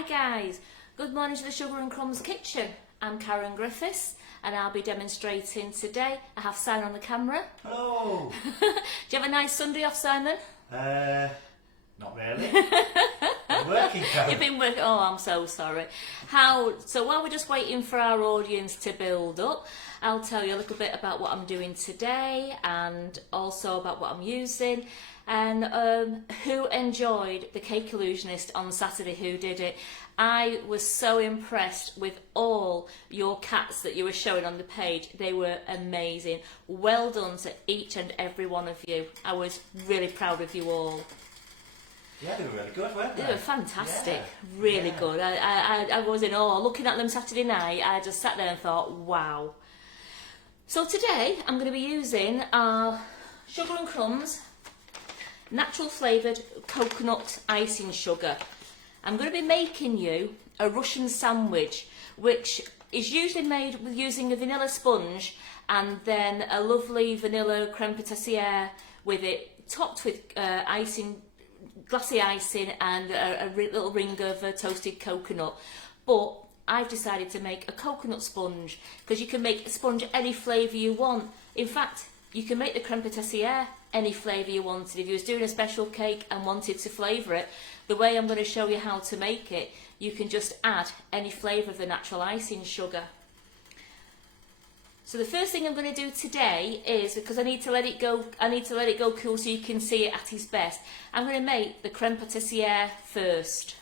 Hi guys, good morning to the Sugar and Crumbs kitchen. I'm Karen Griffiths and I'll be demonstrating today. I have Simon on the camera. Hello! Do you have a nice Sunday off, Simon? Not really. I'm working, Karen. You've been working, oh I'm so sorry. So while we're just waiting for our audience to build up, I'll tell you a little bit about what I'm doing today and also about what I'm using. And who enjoyed the Cake Illusionist on Saturday, who did it? I was so impressed with all your cats that you were showing on the page. They were amazing. Well done to each and every one of you. I was really proud of you all. Yeah, they were really good, weren't they? They were fantastic, yeah. really good. I was in awe. Looking at them Saturday night, I just sat there and thought, wow. So today I'm going to be using our Sugar and Crumbs natural flavoured coconut icing sugar. I'm going to be making you a Russian sandwich, which is usually made with using a vanilla sponge and then a lovely vanilla creme patissiere with it, topped with icing, glassy icing and a little ring of toasted coconut. But I've decided to make a coconut sponge because you can make a sponge any flavour you want. In fact, you can make the creme patissiere any flavour you wanted. If you was doing a special cake and wanted to flavour it, the way I'm going to show you how to make it, you can just add any flavour of the natural icing sugar. So the first thing I'm going to do today is, because I need to let it go cool so you can see it at its best, I'm going to make the creme patissiere first.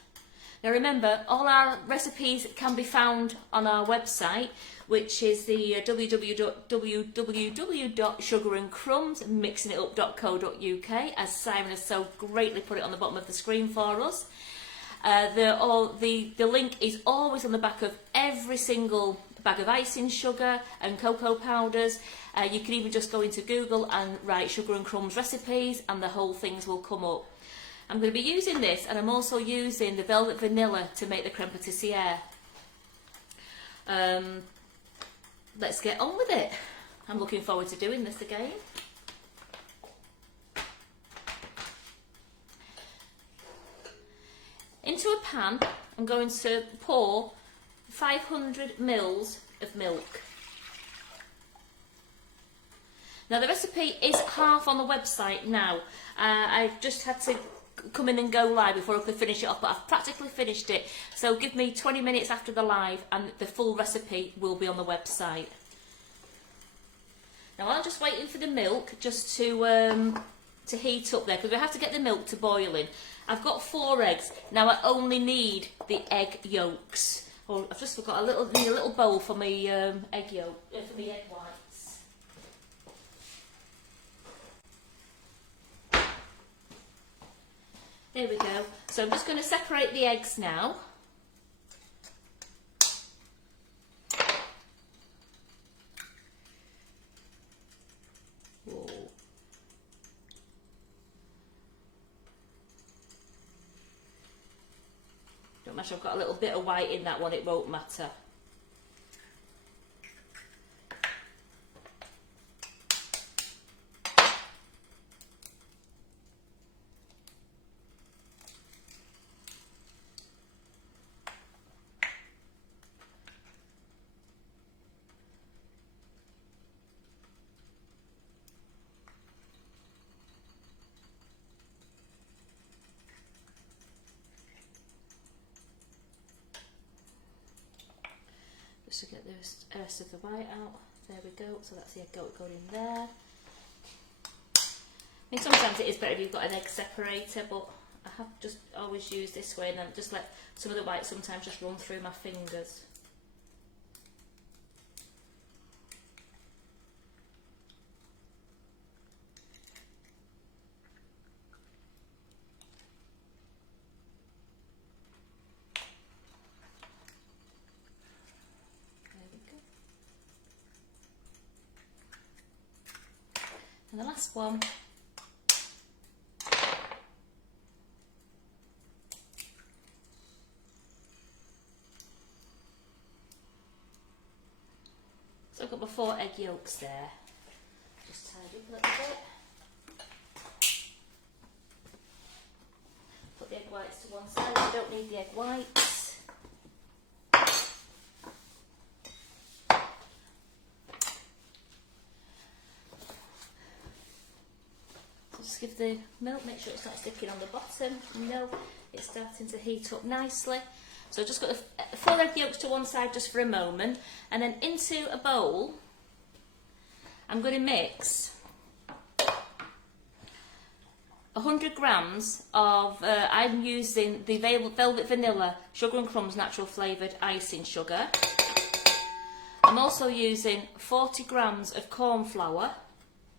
Now remember, all our recipes can be found on our website, which is the www.sugarandcrumbsmixingitup.co.uk, as Simon has so greatly put it on the bottom of the screen for us. The link is always on the back of every single bag of icing sugar and cocoa powders. You can even just go into Google and write Sugar and Crumbs recipes and the whole things will come up. I'm going to be using this, and I'm also using the velvet vanilla to make the creme patissiere. Let's get on with it. I'm looking forward to doing this again. Into a pan, I'm going to pour 500 mils of milk. Now the recipe is half on the website now. I just had to come in and go live before I could finish it off, but I've practically finished it. So give me 20 minutes after the live and the full recipe will be on the website. Now I'm just waiting for the milk just to heat up there, because we have to get the milk to boiling. I've got 4 eggs. Now I only need the egg yolks. Oh, I've just got a little bowl for my egg yolk, for my egg whites. There we go. So I'm just going to separate the eggs now. Whoa. Don't matter, I've got a little bit of white in that one, it won't matter. Just to get the rest of the white out. There we go. So that's the egg yolk going in there. I mean, sometimes it is better if you've got an egg separator, but I have just always used this way and then just let some of the white sometimes just run through my fingers. And the last one. So I've got my 4 egg yolks there. Just tidy up a little bit. Put the egg whites to one side, I don't need the egg whites. just give the milk, make sure it's not sticking on the bottom. No, it's starting to heat up nicely. So I've just got the 4 egg yolks to one side just for a moment, and then into a bowl I'm going to mix 100 grams of, I'm using the Velvet Vanilla Sugar and Crumbs natural flavoured icing sugar. I'm also using 40 grams of corn flour,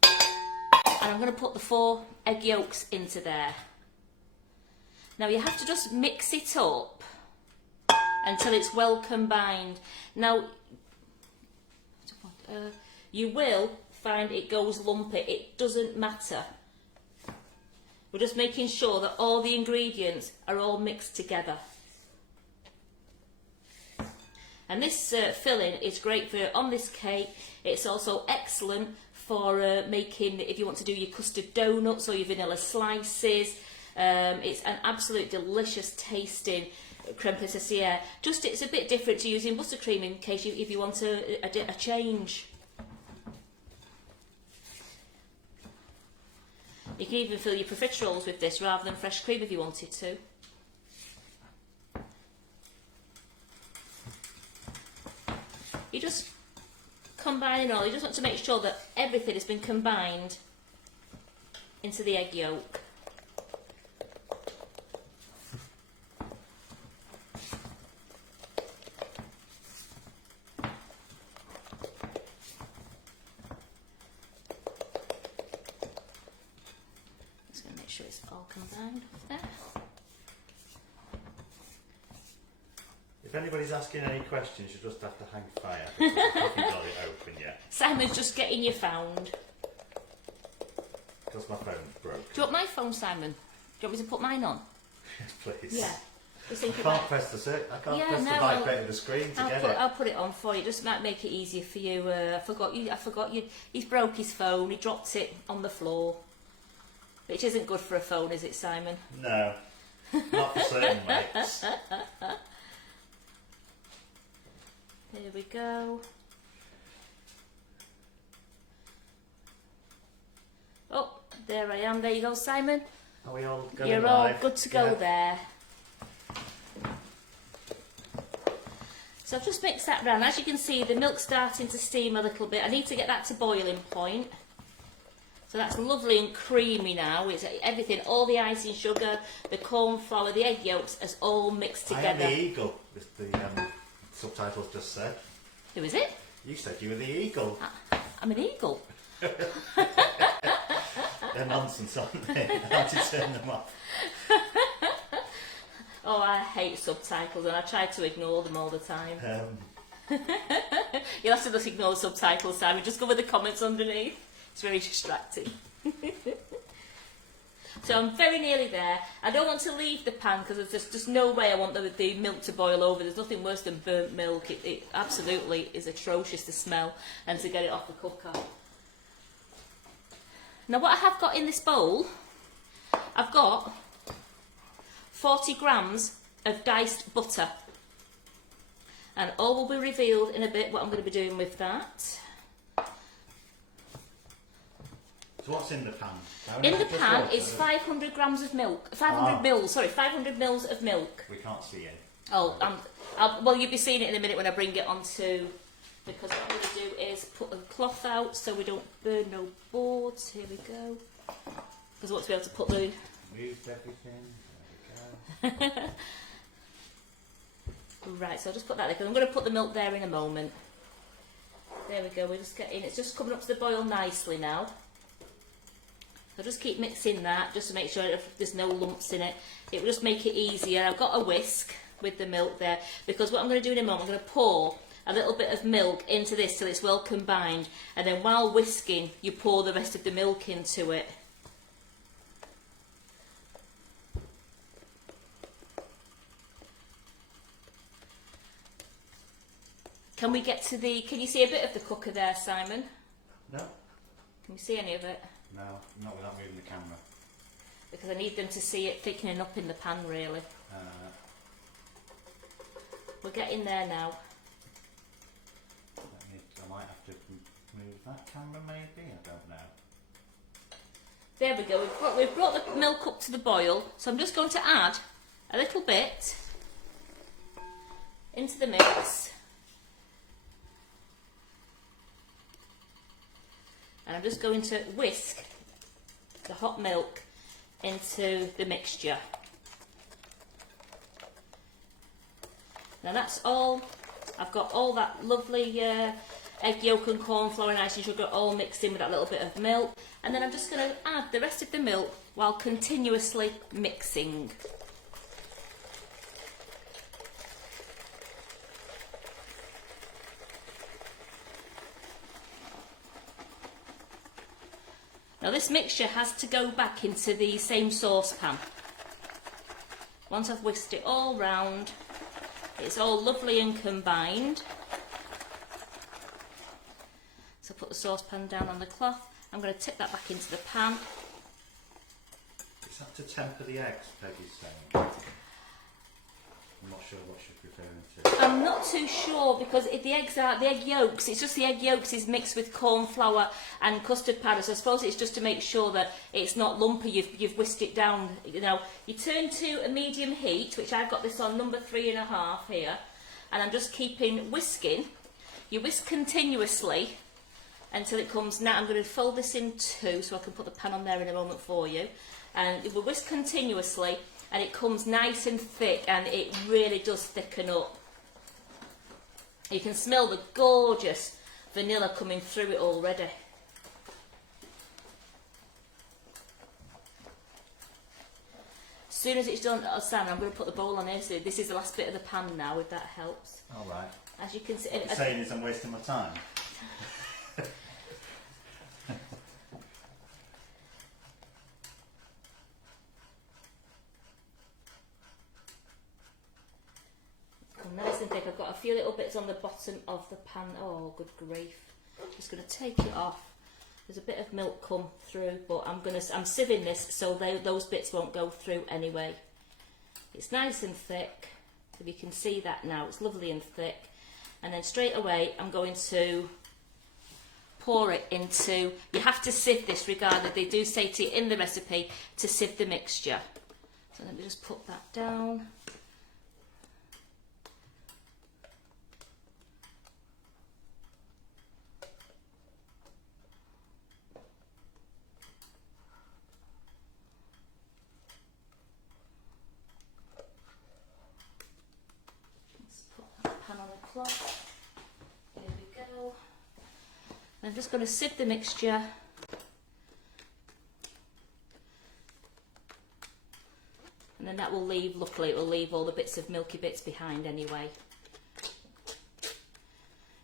and I'm going to put the 4 egg yolks into there. Now you have to just mix it up until it's well combined. Now, you will find it goes lumpy, it doesn't matter. We're just making sure that all the ingredients are all mixed together. And this filling is great for on this cake. It's also excellent for making, if you want to do your custard donuts or your vanilla slices. It's an absolute delicious tasting creme patissiere. Just it's a bit different to using buttercream in case if you want a change. You can even fill your profiteroles with this rather than fresh cream if you wanted to. You just combine it all. You just want to make sure that everything has been combined into the egg yolk. Just going to make sure it's all combined there. If anybody's asking any questions, you just have to hang fire because I haven't got it open yet. Simon's just getting you found. Because my phone's broken. Do you want my phone, Simon? Do you want me to put mine on? Yes, please. Yeah. Just think I about can't press the no, right bit of the screen to get it. I'll put it on for you. Just might make it easier for you. I forgot you. He's broke his phone. He dropped it on the floor, which isn't good for a phone, is it, Simon? No, not for certain mates. Here we go. Oh, there I am. There you go, Simon. Are we all going You're live? all good to go there. So I've just mixed that round. As you can see, the milk's starting to steam a little bit. I need to get that to boiling point. So that's lovely and creamy now. It's everything, all the icing sugar, the corn flour, the egg yolks, has all mixed together. I am the eagle, as the subtitles just said. Who is it? You said you were the eagle. I'm an eagle. They're nonsense, aren't they? I had to turn them off. Oh, I hate subtitles and I try to ignore them all the time. You'll have to just ignore the subtitles, Simon. Just go with the comments underneath. It's very distracting. So I'm very nearly there. I don't want to leave the pan because there's just no way I want the milk to boil over. There's nothing worse than burnt milk. It absolutely is atrocious to smell and to get it off the cooker. Now what I have got in this bowl, I've got 40 grams of diced butter. And all will be revealed in a bit what I'm going to be doing with that. So what's in the pan? In the pan is 500 grams of milk. 500 mils of milk. We can't see it. Oh, well, you'll be seeing it in a minute when I bring it onto, because what I'm going to do is put the cloth out so we don't burn no boards. Here we go. Because I want to be able to put the... Moved everything. There we go. Right, so I'll just put that there because I'm going to put the milk there in a moment. There we go, we're just getting, it's just coming up to the boil nicely now. I'll just keep mixing that just to make sure there's no lumps in it. It will just make it easier. I've got a whisk with the milk there because what I'm going to do in a moment, I'm going to pour a little bit of milk into this till it's well combined, and then while whisking you pour the rest of the milk into it. Can we get to the, can you see a bit of the cooker there, Simon? No. Can you see any of it? No, not without moving the camera. Because I need them to see it thickening up in the pan, really. We're getting there now. I might have to move that camera, maybe? I don't know. There we go, we've brought the milk up to the boil, so I'm just going to add a little bit into the mix. And I'm just going to whisk the hot milk into the mixture. Now that's all, I've got all that lovely egg yolk and corn flour and icing sugar all mixed in with that little bit of milk. And then I'm just going to add the rest of the milk while continuously mixing. Now this mixture has to go back into the same saucepan. Once I've whisked it all round, it's all lovely and combined. So put the saucepan down on the cloth. I'm going to tip that back into the pan. Is that to temper the eggs, Peggy's saying? I'm not sure what she's referring to. I'm not too sure because if the egg yolks, it's just the egg yolks is mixed with corn flour and custard powder, so I suppose it's just to make sure that it's not lumpy. You've whisked it down. You know, you turn to a medium heat, which I've got this on number 3.5 here, and I'm just keeping whisking. You whisk continuously until it comes. Now I'm going to fold this in two so I can put the pan on there in a moment for you, and we whisk continuously. And it comes nice and thick, and it really does thicken up. You can smell the gorgeous vanilla coming through it already. As soon as it's done, Sam, I'm going to put the bowl on here. So this is the last bit of the pan now, if that helps. All right. As you can see, What you're saying is I'm wasting my time. nice and thick. I've got a few little bits on the bottom of the pan. Oh, good grief! Just going to take it off. There's a bit of milk come through, but I'm sieving this so those bits won't go through anyway. It's nice and thick. If you can see that now, it's lovely and thick. And then straight away, I'm going to pour it into. You have to sieve this regardless. They do say to you in the recipe to sieve the mixture. So let me just put that down. Cloth. There we go. I'm just going to sieve the mixture. And then that will leave, luckily it will leave all the bits of milky bits behind anyway.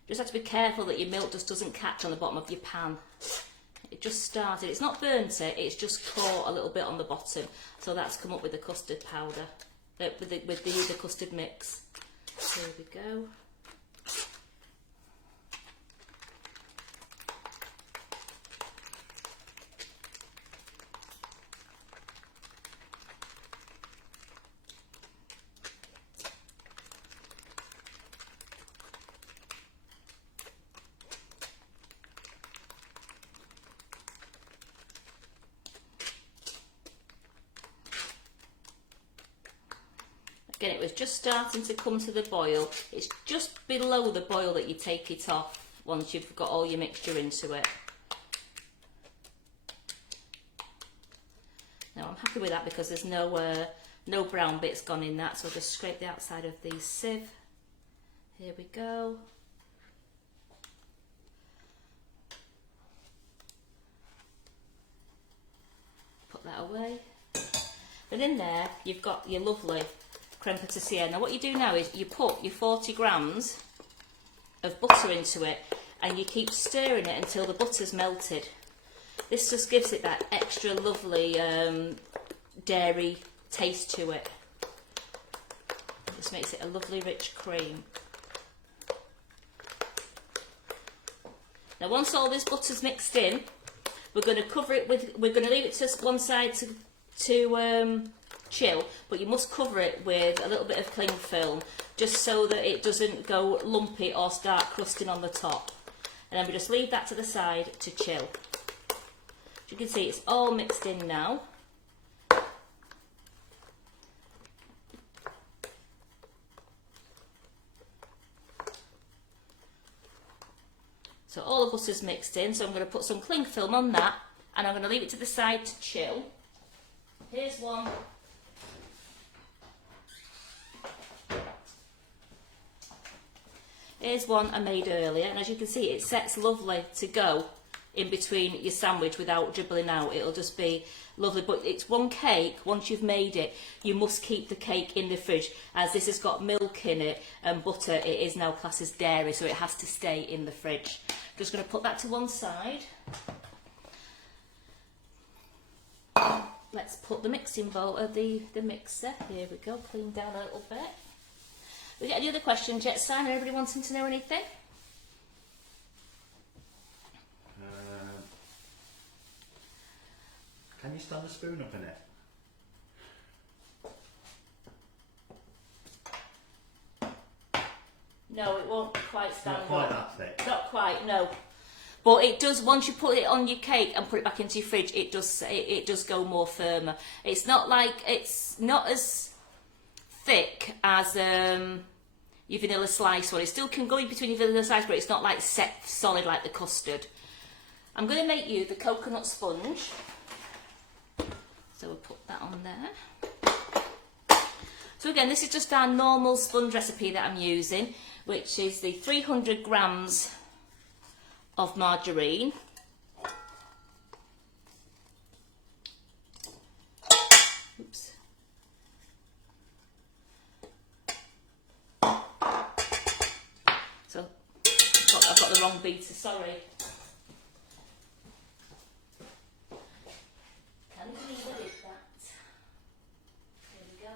Just have to be careful that your milk just doesn't catch on the bottom of your pan. It just started, it's not burnt it, it's just caught a little bit on the bottom. So that's come up with the custard powder, with the custard mix. There we go. Again, it was just starting to come to the boil. It's just below the boil that you take it off once you've got all your mixture into it. Now I'm happy with that because there's no brown bits gone in that, so I'll just scrape the outside of the sieve. Here we go. Put that away. And in there you've got your lovely creme patissiere. Now what you do now is you put your 40 grams of butter into it and you keep stirring it until the butter's melted. This just gives it that extra lovely dairy taste to it. It just makes it a lovely rich cream. Now once all this butter's mixed in, we're going to cover it with, we're going to leave it to one side to chill, but you must cover it with a little bit of cling film just so that it doesn't go lumpy or start crusting on the top. And then we just leave that to the side to chill. As you can see, it's all mixed in now. So all the butter's mixed in, so I'm going to put some cling film on that and I'm going to leave it to the side to chill. Here's one. Here's one I made earlier, and as you can see it sets lovely to go in between your sandwich without dribbling out. It'll just be lovely, but it's one cake. Once you've made it, you must keep the cake in the fridge, as this has got milk in it and butter. It is now classed as dairy, so it has to stay in the fridge. Just going to put that to one side. Let's put the mixing bowl, the mixer. Here we go, clean down a little bit. We get any other questions yet, Simon? Anybody wanting to know anything? Can you stand the spoon up in it? No, it won't quite stand Not quite up. that thick. Not quite, no. But it does, once you put it on your cake and put it back into your fridge, it does go more firmer. It's not like, it's not as thick as your vanilla slice one. It still can go in between your vanilla slice, but it's not like set solid like the custard. I'm going to make you the coconut sponge. So we'll put that on there. So again, this is just our normal sponge recipe that I'm using, which is the 300 grams of margarine. Oops. So I've got the wrong beater, sorry. Can you believe I did that? Here we go.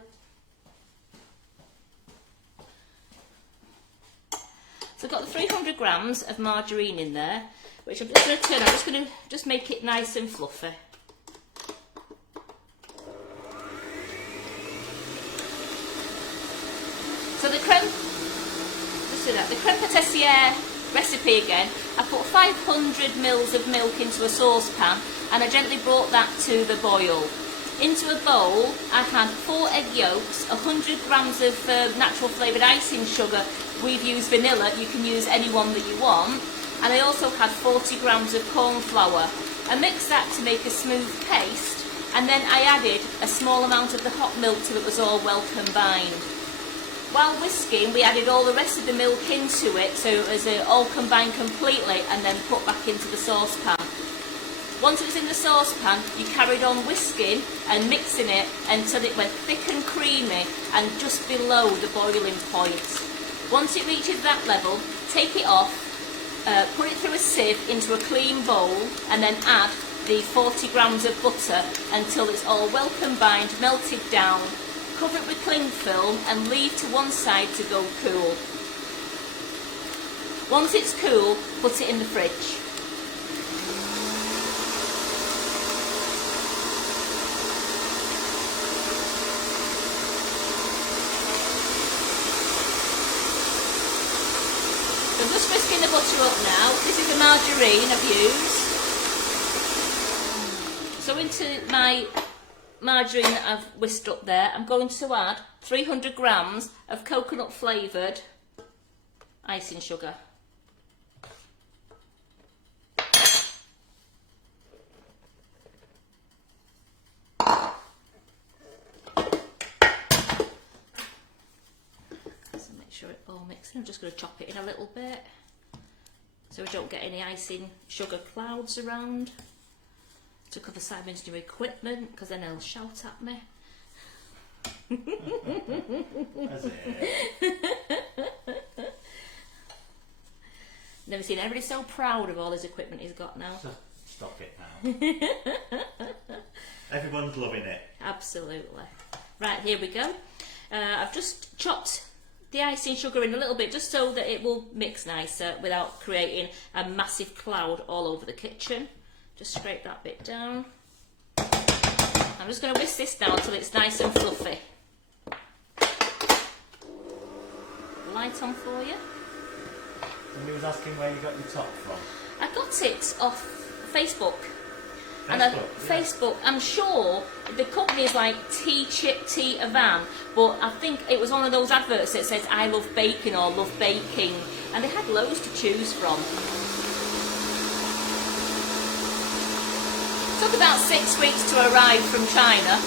So I've got the 300 grams of margarine in there, which I'm just going to turn. I'm just going to make it nice and fluffy. So the creme, the creme patissiere recipe again, I put 500 mils of milk into a saucepan and I gently brought that to the boil. Into a bowl I had 4 egg yolks, 100 grams of natural flavoured icing sugar. We've used vanilla, you can use any one that you want. And I also had 40 grams of corn flour. I mixed that to make a smooth paste, and then I added a small amount of the hot milk till it was all well combined. While whisking, we added all the rest of the milk into it, so it was all combined completely, and then put back into the saucepan. Once it was in the saucepan, you carried on whisking and mixing it until it went thick and creamy and just below the boiling point. Once it reaches that level, take it off, put it through a sieve into a clean bowl, and then add the 40 grams of butter until it's all well combined, melted down. Cover it with cling film and leave to one side to go cool. Once it's cool, put it in the fridge. So I'm just whisking the butter up now. This is the margarine I've used. So into my margarine that I've whisked up there, I'm going to add 300 grams of coconut flavoured icing sugar. So make sure it all mixes. I'm just going to chop it in a little bit so we don't get any icing sugar clouds around. To cover Simon's new equipment, because then he'll shout at me. Has it? Never seen anybody so proud of all his equipment he's got now. Stop it now. Everyone's loving it. Absolutely. Right, here we go. I've just chopped the icing sugar in a little bit, just so that it will mix nicer without creating a massive cloud all over the kitchen. Just scrape that bit down. I'm just going to whisk this down until it's nice and fluffy. Light on for you. Somebody was asking where you got your top from. I got it off Facebook. And Facebook, I'm sure the company is like Tea Chip Tea Avan, but I think it was one of those adverts that says I love baking or love baking, and they had loads to choose from. Took about 6 weeks to arrive from China.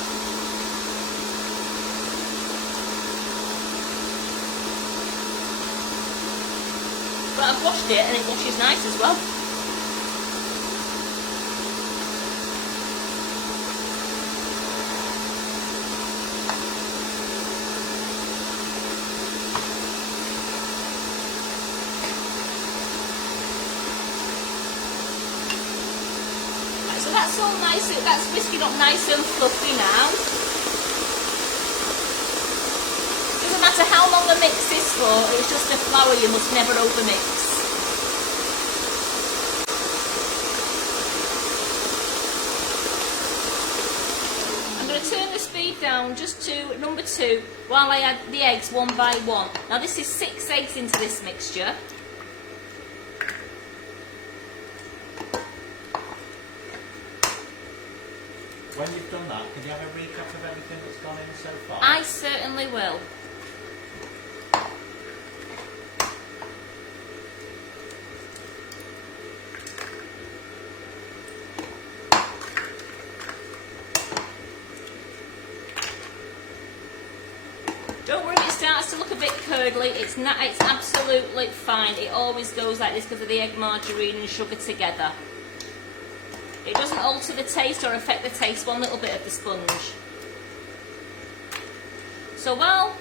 But I've washed it and it washes nice as well. So that's all nice, that's whisking up nice and fluffy now. Doesn't matter how long the mix is for, it's just the flour you must never overmix. I'm going to turn the speed down just to number 2 while I add the eggs one by one. Now this is 6 eggs into this mixture. When you've done that, can you have a recap of everything that's gone in so far? I certainly will. Don't worry if it starts to look a bit curdly, it's absolutely fine. It always goes like this because of the egg, margarine and sugar together. It doesn't alter the taste or affect the taste one little bit of the sponge. So while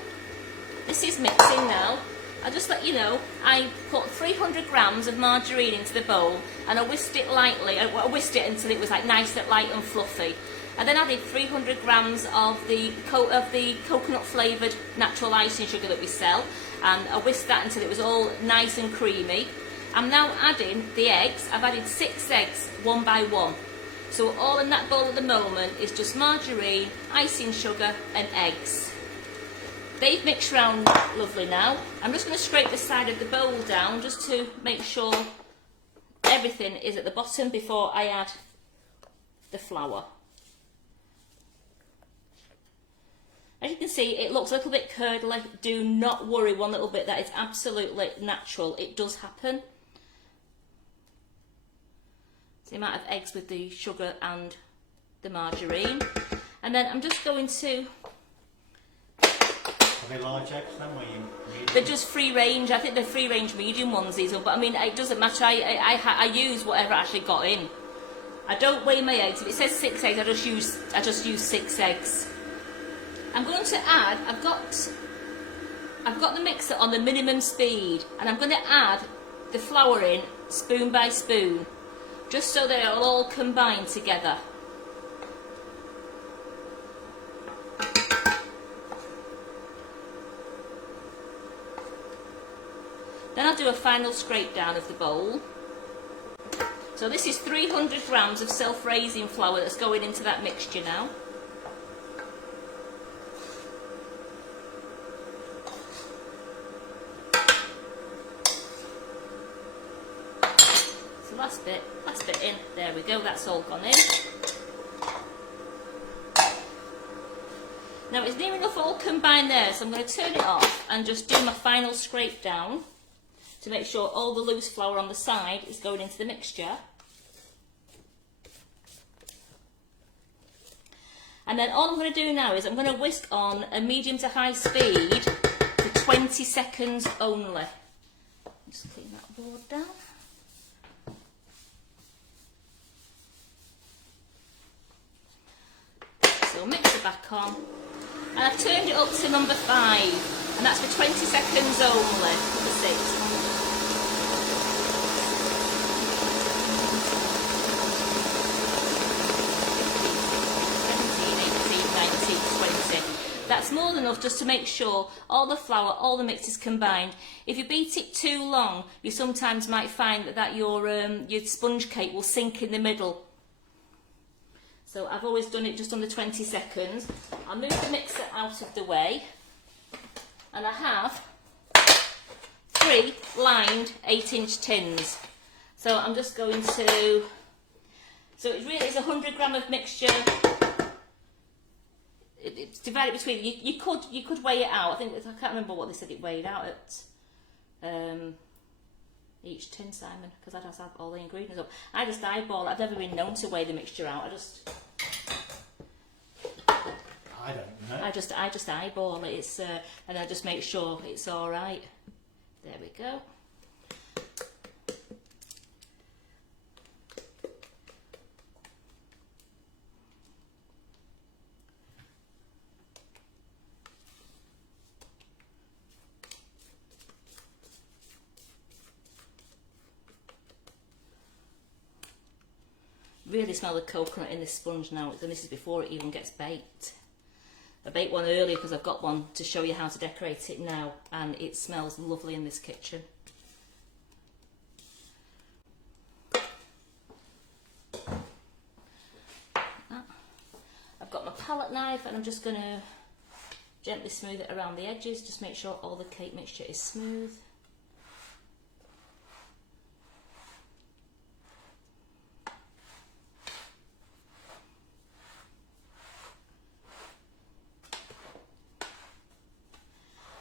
this is mixing now, I'll just let you know, I put 300 grams of margarine into the bowl and I whisked it lightly. I whisked it until it was like nice and light and fluffy. I then added 300 grams of the coconut flavoured natural icing sugar that we sell, and I whisked that until it was all nice and creamy. I'm now adding the eggs. I've added 6 eggs, one by one. So all in that bowl at the moment is just margarine, icing sugar and eggs. They've mixed round lovely now. I'm just going to scrape the side of the bowl down just to make sure everything is at the bottom before I add the flour. As you can see, it looks a little bit curdly. Do not worry one little bit, that is absolutely natural. It does happen. The amount of eggs with the sugar and the margarine. And then I'm just going to... Are they large eggs then? They're just free range. I think they're free range medium ones, these are, but I mean, it doesn't matter. I use whatever I actually got in. I don't weigh my eggs. If it says 6 eggs, I just use 6 eggs. I'm going to add, I've got the mixer on the minimum speed, and I'm going to add the flour in spoon by spoon, just so that it'll all combine together. Then I'll do a final scrape down of the bowl. So this is 300 grams of self-raising flour that's going into that mixture now. Last bit in, there we go, that's all gone in. Now it's near enough all combined there, so I'm going to turn it off and just do my final scrape down to make sure all the loose flour on the side is going into the mixture. And then all I'm going to do now is I'm going to whisk on a medium to high speed for 20 seconds only. Just clean that board down. So mix it back on, and I've turned it up to number 5, and that's for 20 seconds only. Number 6. 17, 18, 19, 20. That's more than enough just to make sure all the flour, all the mix is combined. If you beat it too long, you sometimes might find that your sponge cake will sink in the middle. So I've always done it just under 20 seconds. I'll move the mixer out of the way. And I have 3 lined 8-inch tins. So I'm just going to So it really is 100 gram of mixture. It's divided between. You could weigh it out. I can't remember what they said it weighed out at. Each tin, Simon, because I'd have to have all the ingredients up. I just eyeball it. I've never been known to weigh the mixture out. I don't know. I just eyeball it. And I just make sure it's all right. There we go. Really smell the coconut in this sponge now, and this is before it even gets baked. I baked one earlier because I've got one to show you how to decorate it now, and it smells lovely in this kitchen. I've got my palette knife and I'm just going to gently smooth it around the edges, just make sure all the cake mixture is smooth.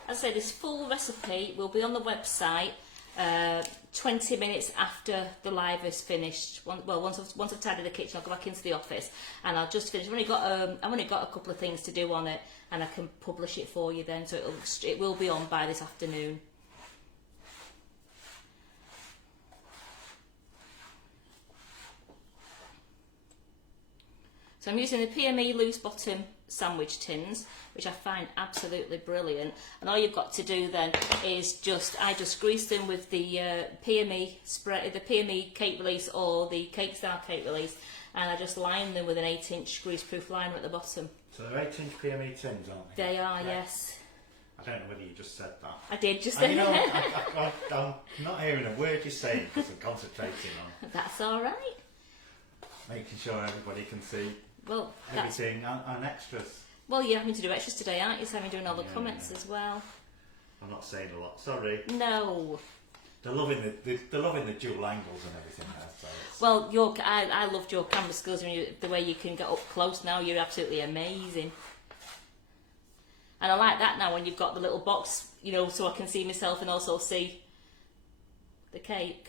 As I say, this full recipe will be on the website 20 minutes after the live is finished. Once I've tidied the kitchen, I'll go back into the office and I'll just finish. I've only got a couple of things to do on it, and I can publish it for you then. So it will be on by this afternoon. So I'm using the PME loose bottom sandwich tins, which I find absolutely brilliant. And all you've got to do then is I just grease them with the PME spray, the PME cake release or the Cake Style cake release, and I just line them with an 8-inch greaseproof liner at the bottom. So they're 8-inch PME tins, aren't they? They are, yeah. Yes. I don't know whether you just said that. I did just say that. I'm not hearing a word you're saying because I'm concentrating on. That's all right. Making sure everybody can see. Well, everything and extras. Well, you're having to do extras today, aren't you? So I'm doing all the comments as well. I'm not saying a lot. Sorry. No. They're loving the dual angles and everything there. So well, I loved your camera skills when the way you can get up close now. You're absolutely amazing. And I like that now when you've got the little box, so I can see myself and also see the cake.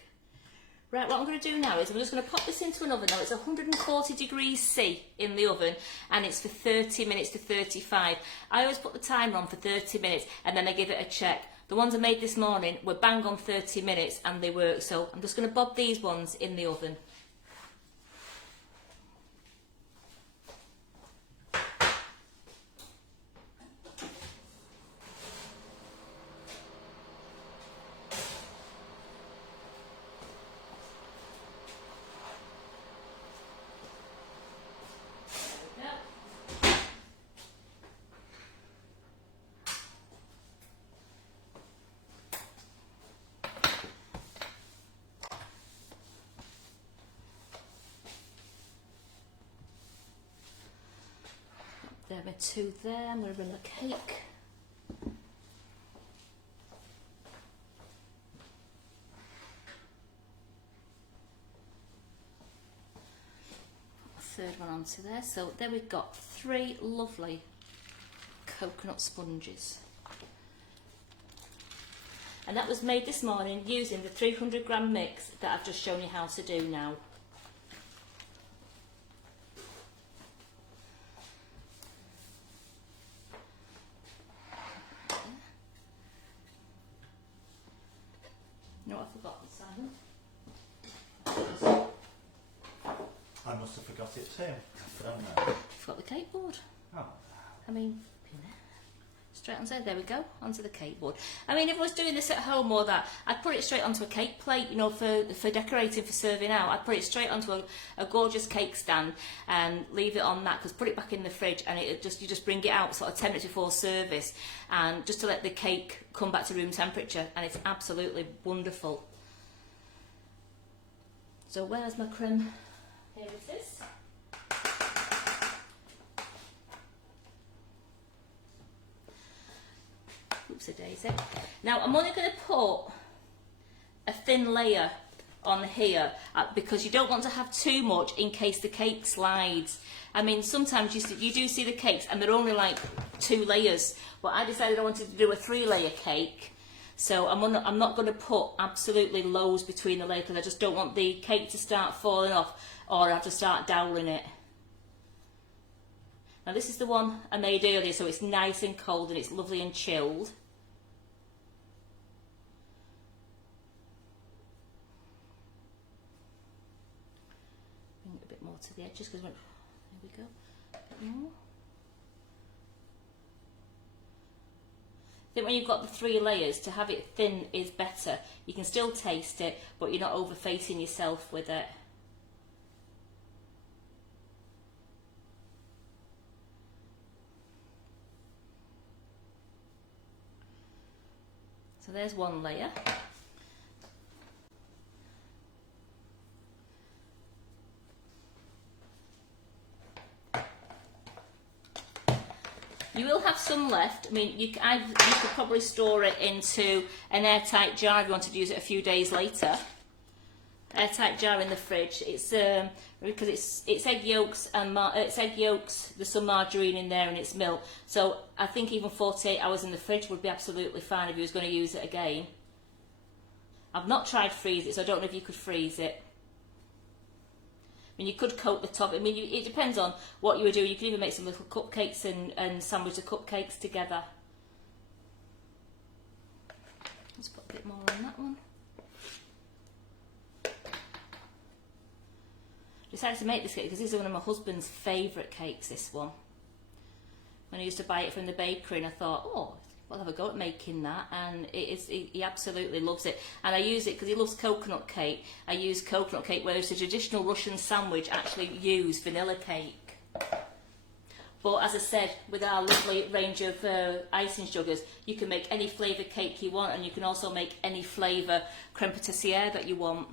Right, what I'm going to do now is I'm just going to pop this into an oven. Now it's 140 degrees C in the oven, and it's for 30 minutes to 35. I always put the timer on for 30 minutes and then I give it a check. The ones I made this morning were bang on 30 minutes and they work, so I'm just going to bob these ones in the oven. There are my two there. I'm going to bring the cake. Third one onto there. So there we've got 3 lovely coconut sponges. And that was made this morning using the 300 gram mix that I've just shown you how to do now. You know what I've forgotten, Simon? I must have forgot it too. I don't know. You've got the cake board. Oh. I mean, straight onto there we go, onto the cake board. I mean, if I was doing this at home or that, I'd put it straight onto a cake plate, for decorating, for serving out. I'd put it straight onto a gorgeous cake stand and leave it on that, because put it back in the fridge and you just bring it out sort of 10 minutes before service, and just to let the cake come back to room temperature, and it's absolutely wonderful. So where's my creme? Here it is. Oopsie daisy. Now I'm only going to put a thin layer on here because you don't want to have too much in case the cake slides. I mean, sometimes you do see the cakes and they're only like 2 layers, but I decided I wanted to do a 3-layer cake. So I'm not going to put absolutely loads between the layers because I just don't want the cake to start falling off or I have to start doweling it. Now this is the one I made earlier, so it's nice and cold and it's lovely and chilled. Bring it a bit more to the edges because there we go. A bit more. I think when you've got the 3 layers, to have it thin is better. You can still taste it, but you're not overfacing yourself with it. So there's one layer. You will have some left. I mean, you could probably store it into an airtight jar if you wanted to use it a few days later. Airtight jar in the fridge. It's because it's egg yolks and there's some margarine in there and it's milk. So I think even 48 hours in the fridge would be absolutely fine if you was going to use it again. I've not tried freeze it, so I don't know if you could freeze it. I mean, you could coat the top. I mean, it depends on what you were doing. You could even make some little cupcakes and sandwich the cupcakes together. Let's put a bit more on that one. Decided to make this cake because this is one of my husband's favourite cakes, this one. When I used to buy it from the bakery and I thought, oh, we'll have a go at making that, and he absolutely loves it. And I use it because he loves coconut cake. I use coconut cake, whereas the traditional Russian sandwich actually use vanilla cake. But as I said, with our lovely range of icing sugars, you can make any flavour cake you want, and you can also make any flavour creme patissiere that you want.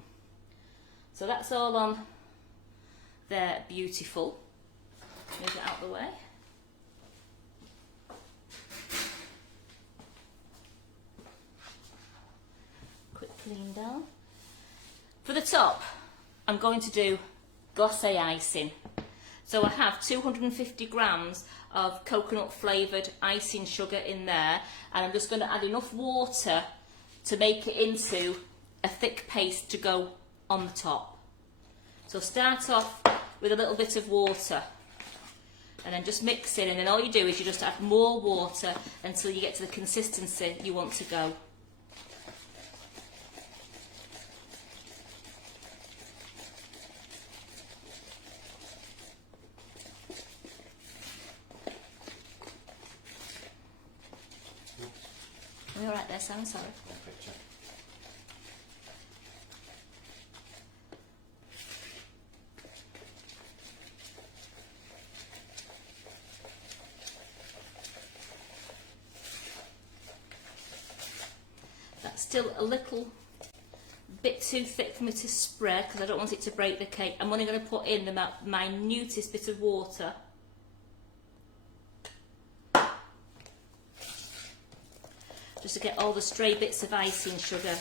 So that's all on there, beautiful. Move it out of the way. Clean down. For the top, I'm going to do glacé icing. So I have 250 grams of coconut flavoured icing sugar in there, and I'm just going to add enough water to make it into a thick paste to go on the top. So start off with a little bit of water and then just mix it, and then all you do is you just add more water until you get to the consistency you want to go. Are you alright there, Sam? Sorry. That's still a little bit too thick for me to spread because I don't want it to break the cake. I'm only going to put in the minutest bit of water. Just to get all the stray bits of icing sugar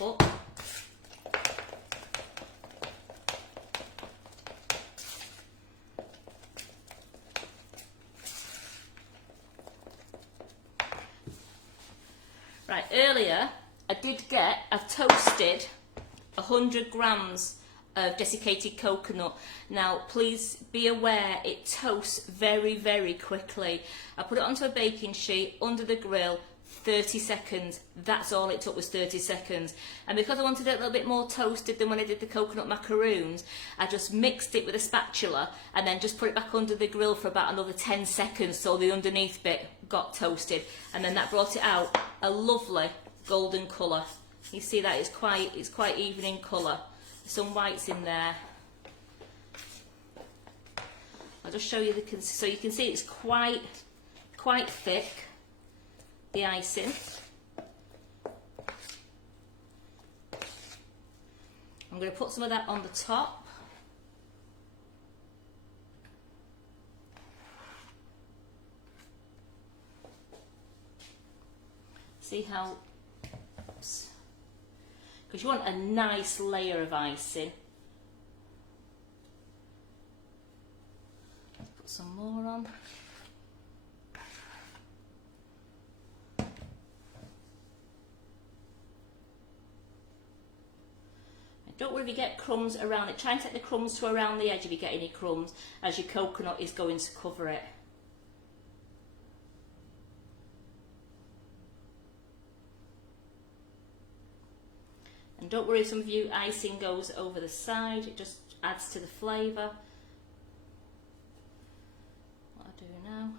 up. Right, earlier I've toasted 100 grams of desiccated coconut. Now please be aware it toasts very, very quickly. I put it onto a baking sheet under the grill, 30 seconds. That's all it took, was 30 seconds. And because I wanted it a little bit more toasted than when I did the coconut macaroons, I just mixed it with a spatula and then just put it back under the grill for about another 10 seconds so the underneath bit got toasted, and then that brought it out a lovely golden colour. You see that it's quite even in colour. Some whites in there. I'll just show you so you can see it's quite thick, the icing. I'm going to put some of that on the top. See how, because because you want a nice layer of icing. Put some more on. Don't worry if you get crumbs around it. Try and take the crumbs to around the edge if you get any crumbs, as your coconut is going to cover it. And don't worry if some of you icing goes over the side, it just adds to the flavour. What I do now,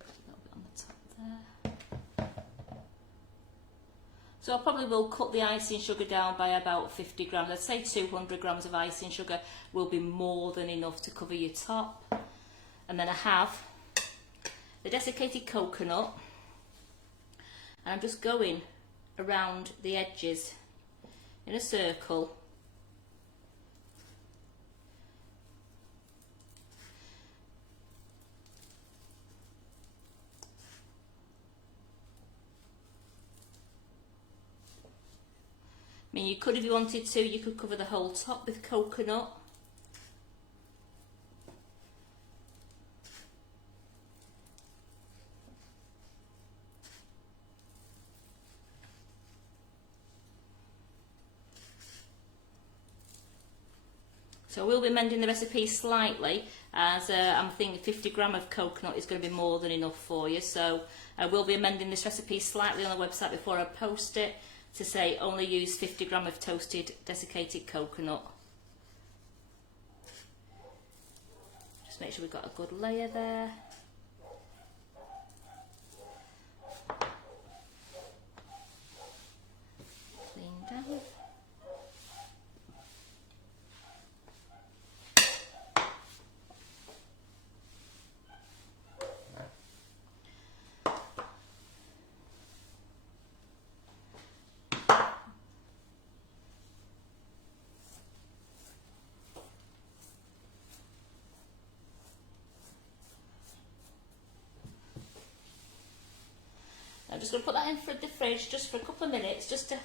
a little bit on the top there. So I probably will cut the icing sugar down by about 50 grams. I'd say 200 grams of icing sugar will be more than enough to cover your top. And then I have the desiccated coconut, and I'm just going around the edges in a circle. I mean, you could, if you wanted to, you could cover the whole top with coconut. So we'll be amending the recipe slightly, as I'm thinking 50 grams of coconut is going to be more than enough for you. So I will be amending this recipe slightly on the website before I post it, to say only use 50 grams of toasted desiccated coconut. Just make sure we've got a good layer there. Clean down. I'm just going to put that in the fridge just for a couple of minutes, just to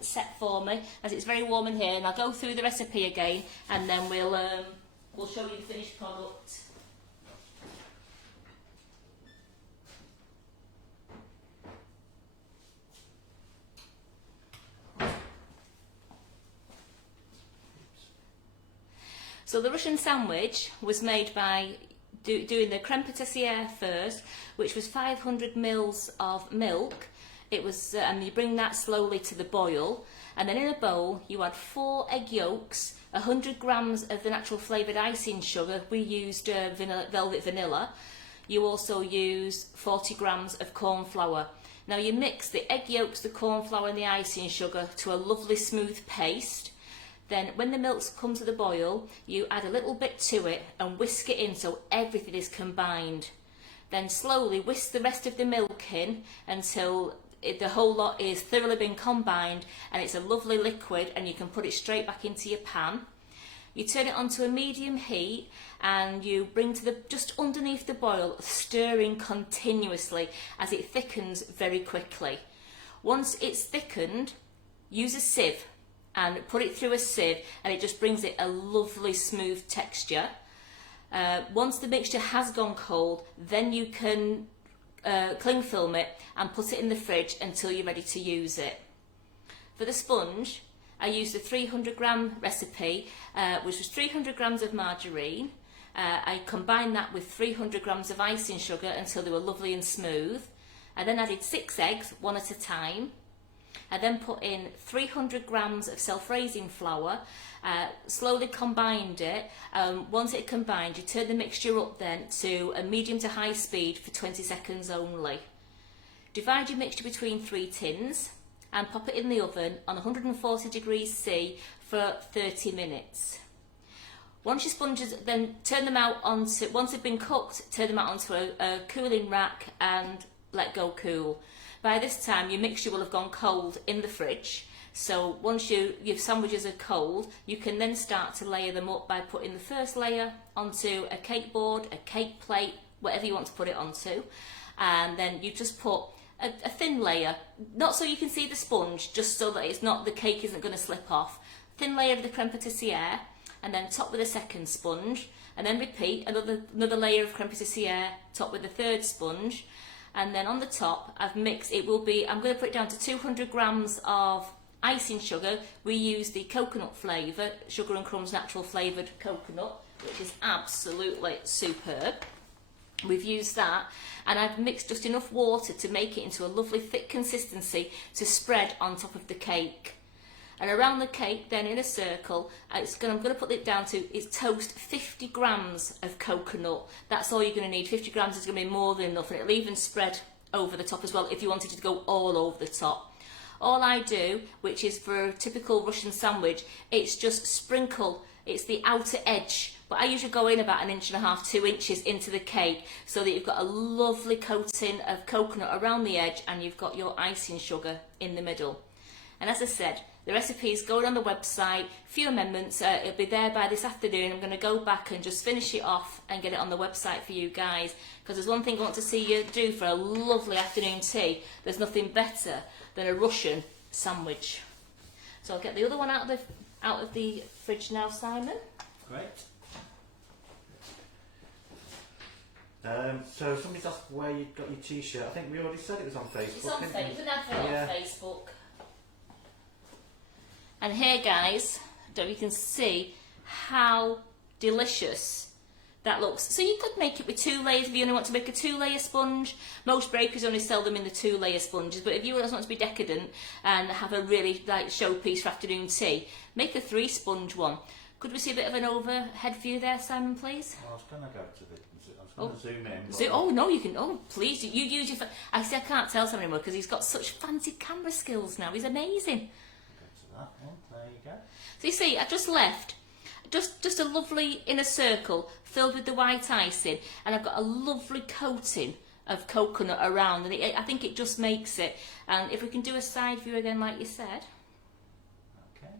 set for me, as it's very warm in here. And I'll go through the recipe again, and then we'll show you the finished product. So the Russian sandwich was made by doing the creme patissiere first, which was 500 mils of milk. It was, and you bring that slowly to the boil, and then in a bowl you add 4 egg yolks, 100 grams of the natural flavoured icing sugar. We used velvet vanilla. You also use 40 grams of corn flour. Now you mix the egg yolks, the corn flour and the icing sugar to a lovely smooth paste. Then when the milk's come to the boil, you add a little bit to it and whisk it in so everything is combined. Then slowly whisk the rest of the milk in until the whole lot is thoroughly been combined and it's a lovely liquid, and you can put it straight back into your pan. You turn it onto a medium heat and you bring to just underneath the boil, stirring continuously as it thickens very quickly. Once it's thickened, use a sieve and put it through a sieve, and it just brings it a lovely smooth texture. Once the mixture has gone cold, then you can cling film it and put it in the fridge until you're ready to use it. For the sponge, I used the 300 gram recipe, which was 300 grams of margarine. I combined that with 300 grams of icing sugar until they were lovely and smooth. I then added 6 eggs, one at a time. I then put in 300 grams of self-raising flour, slowly combined it. Once it combined, you turn the mixture up then to a medium to high speed for 20 seconds only. Divide your mixture between 3 tins and pop it in the oven on 140 degrees C for 30 minutes. Once your sponges, then turn them out onto, once they've been cooked, turn them out onto a cooling rack and let go cool. By this time, your mixture will have gone cold in the fridge. So once your sandwiches are cold, you can then start to layer them up by putting the first layer onto a cake board, a cake plate, whatever you want to put it onto. And then you just put a thin layer, not so you can see the sponge, just so that it's not, the cake isn't going to slip off. Thin layer of the creme patissiere, and then top with a second sponge, and then repeat another layer of creme patissiere, top with the third sponge, and then on the top I've mixed, I'm going to put it down to 200 grams of icing sugar. We use the coconut flavour, Sugar and Crumbs natural flavoured coconut, which is absolutely superb. We've used that, and I've mixed just enough water to make it into a lovely thick consistency to spread on top of the cake. And around the cake, then in a circle, I'm going to put it down to, toast 50 grams of coconut. That's all you're going to need. 50 grams is going to be more than enough, and it'll even spread over the top as well if you wanted it to go all over the top. All I do, which is for a typical Russian sandwich, it's just sprinkle, it's the outer edge, but I usually go in about 1.5 inches, 2 inches into the cake, so that you've got a lovely coating of coconut around the edge, and you've got your icing sugar in the middle. And as I said, the recipe is going on the website, few amendments, it'll be there by this afternoon. I'm going to go back and just finish it off and get it on the website for you guys, because there's one thing I want to see you do for a lovely afternoon tea. There's nothing better than a Russian sandwich. So I'll get the other one out of the fridge now, Simon. Great. So somebody's asked where you got your t-shirt. I think we already said it was on Facebook. It's on Facebook. It's an advert Yeah. on Facebook. And here, guys, you can see how delicious that looks. So you could make it with 2 layers if you only want to make a 2-layer sponge. Most bakeries only sell them in the 2-layer sponges, but if you just want to be decadent and have a really showpiece for afternoon tea, make a 3-sponge one. Could we see a bit of an overhead view there, Simon, please? Well, I was going to go to the... I was going to zoom in. Oh no, you can. Oh, please, you use your. I can't tell Simon anymore because he's got such fancy camera skills now. He's amazing. Go to that one. There you go. So you see, I've just left just a lovely inner circle filled with the white icing, and I've got a lovely coating of coconut around, and I think it just makes it. And if we can do a side view again, like you said, Okay.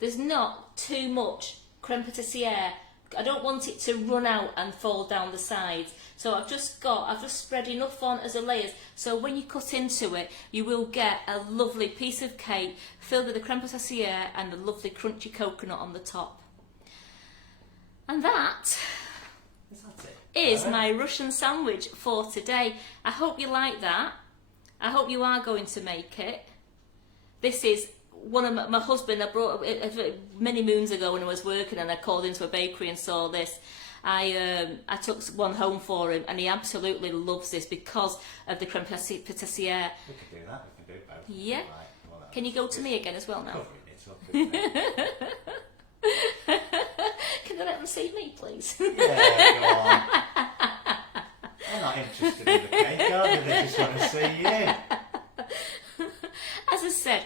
there's not too much creme patissiere. I don't want it to run out and fall down the sides. So I've just spread enough on as a layers, so when you cut into it, you will get a lovely piece of cake filled with the creme patissiere and the lovely crunchy coconut on the top. And that is my Russian sandwich for today. I hope you like that. I hope you are going to make it. This is one of my husband, I brought many moons ago when I was working, and I called into a bakery and saw this. I took one home for him, and he absolutely loves this because of the creme patissiere. We can do that. We can do both. Yeah. Right. Well, Can you go to me again as well now? Covering it up, isn't it? Can they let them see me, please? Yeah, go on. I'm not interested in the cake, are they? They just want to see you. As I said,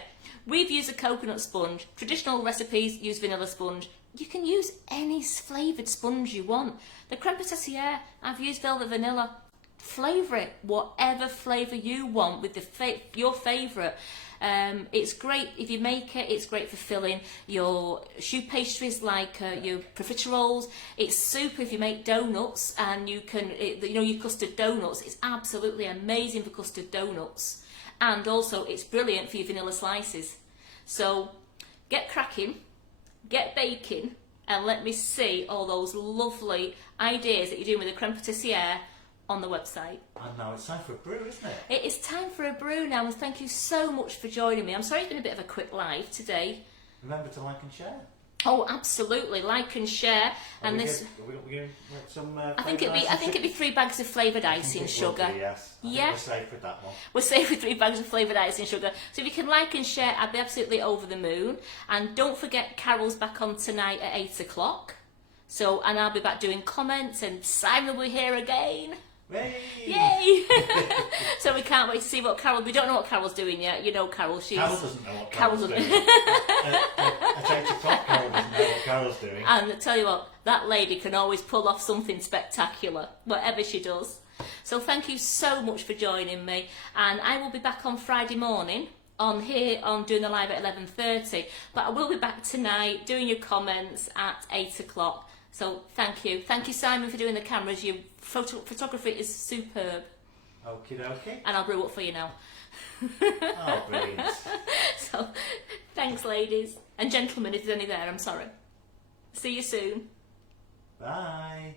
we've used a coconut sponge. Traditional recipes use vanilla sponge. You can use any flavoured sponge you want. The creme patissiere, I've used velvet vanilla. Flavour it, whatever flavour you want with your favourite. It's great if you make it. It's great for filling your choux pastries like your profiteroles. It's super if you make donuts, and you can, your custard donuts. It's absolutely amazing for custard donuts. And also, it's brilliant for your vanilla slices. So, get cracking, get baking, and let me see all those lovely ideas that you're doing with the creme patissiere on the website. And now it's time for a brew, isn't it? It is time for a brew now, and thank you so much for joining me. I'm sorry it's been a bit of a quick live today. Remember to like and share. Oh, absolutely! Like and share. And this, we get some. I think it'd be 3 bags of flavoured icing sugar. Yes. Yeah. We're safe with that one. We're safe with 3 bags of flavoured icing sugar. So if you can like and share, I'd be absolutely over the moon. And don't forget, Carol's back on tonight at 8 o'clock. So, and I'll be back doing comments, and Simon will be here again. Yay! Yay! So we can't wait to see what Carol. We don't know what Carol's doing yet. You know, Carol. Carol doesn't know what Carol's doing. At 8 o'clock, Carol doesn't know what Carol's doing. And I tell you what, that lady can always pull off something spectacular, whatever she does. So thank you so much for joining me, and I will be back on Friday morning on doing the live at 11:30. But I will be back tonight doing your comments at 8 o'clock. So thank you, Simon, for doing the cameras. Your photography is superb. Okie dokie. And I'll brew up for you now. Oh, brilliant. So, thanks ladies. And gentlemen, if there's any there, I'm sorry. See you soon. Bye.